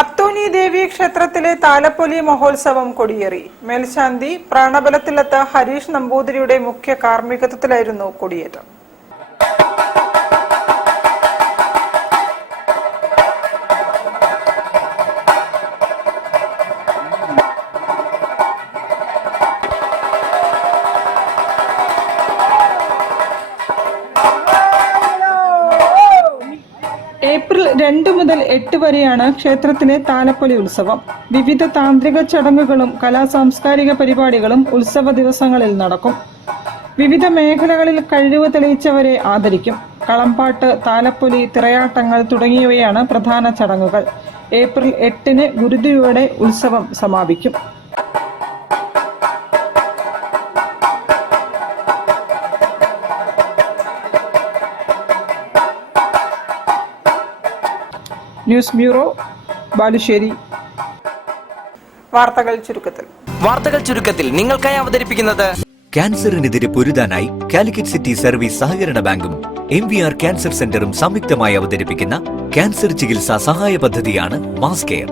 അത്തോനി ദേവി ക്ഷേത്രത്തിലെ താലപ്പൊലി മഹോത്സവം കൊടിയേറി. മേൽശാന്തി പ്രാണബലത്തിലെത്ത ഹരീഷ് നമ്പൂതിരിയുടെ മുഖ്യ കാർമ്മികത്വത്തിലായിരുന്നു കൊടിയേറ്റം. ഏപ്രിൽ 2 മുതൽ 8 വരെയാണ് ക്ഷേത്രത്തിലെ താലപ്പൊലി ഉത്സവം. വിവിധ താന്ത്രിക ചടങ്ങുകളും കലാസാംസ്കാരിക പരിപാടികളും ഉത്സവ ദിവസങ്ങളിൽ നടക്കും. വിവിധ മേഖലകളിൽ കഴിവ് തെളിയിച്ചവരെ ആദരിക്കും. കളംപാട്ട്, താലപ്പൊലി, തിറയാട്ടങ്ങൾ തുടങ്ങിയവയാണ് പ്രധാന ചടങ്ങുകൾ. ഏപ്രിൽ 8-ന് ഗുരുതിയോടെ ഉത്സവം സമാപിക്കും. News bureau, Balussery. വാർത്തകൾ ചുരുക്കത്തിൽ നിങ്ങൾക്കായി അവതരിപ്പിക്കുന്നത് ക്യാൻസറിനെതിരെ പൊരുതാനായി കാലിക്കറ്റ് സിറ്റി സർവീസ് സഹകരണ ബാങ്കും MVR ക്യാൻസർ സെന്ററും സംയുക്തമായി അവതരിപ്പിക്കുന്ന ക്യാൻസർ ചികിത്സാ സഹായ പദ്ധതിയാണ് മാസ് കെയർ.